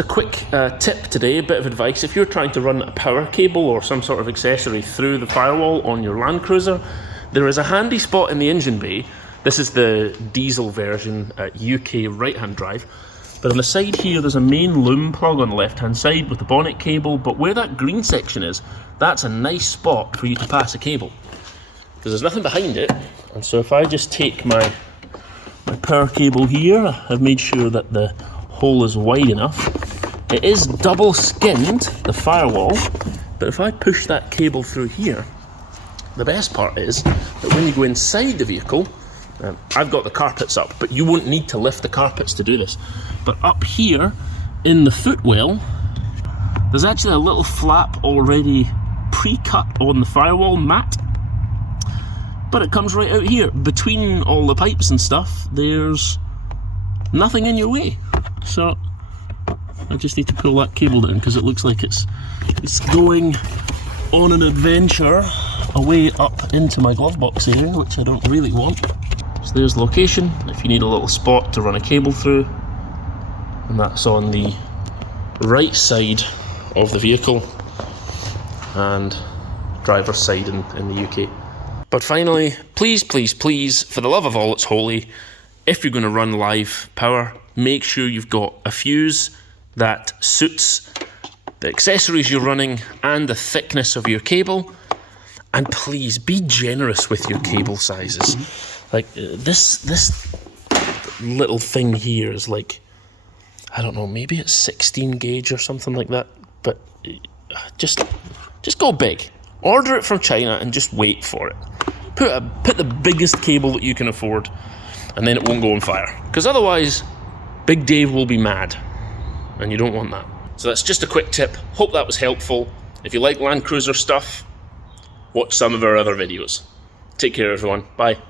just a quick tip today, a bit of advice. If you're trying to run a power cable or some sort of accessory through the firewall on your Land Cruiser, there is a handy spot in the engine bay. This is the diesel version, UK right-hand drive. But on the side here, there's a main loom plug on the left-hand side with the bonnet cable, but where that green section is, that's a nice spot for you to pass a cable. Because there's nothing behind it, and so if I just take my power cable here, I've made sure that the hole is wide enough. It is double skinned, the firewall, but if I push that cable through here, the best part is that when you go inside the vehicle, I've got the carpets up, but you won't need to lift the carpets to do this. But up here in the footwell, there's actually a little flap already pre-cut on the firewall mat, but it comes right out here. Between all the pipes and stuff, there's nothing in your way. So I just need to pull that cable down because it looks like it's going on an adventure away up into my glove box area, which I don't really want. So there's the location if you need a little spot to run a cable through, and that's on the right side of the vehicle and driver's side in the UK. But finally, please, please, please, for the love of all that's holy, if you're going to run live power, make sure you've got a fuse that suits the accessories you're running and the thickness of your cable. And please be generous with your cable sizes. Like this little thing here is like, I don't know, maybe it's 16 gauge or something like that. But just go big. Order it from China and just wait for it. Put the biggest cable that you can afford, and then it won't go on fire. Because otherwise, Big Dave will be mad, and you don't want that. So that's just a quick tip. Hope that was helpful. If you like Land Cruiser stuff, watch some of our other videos. Take care, everyone. Bye.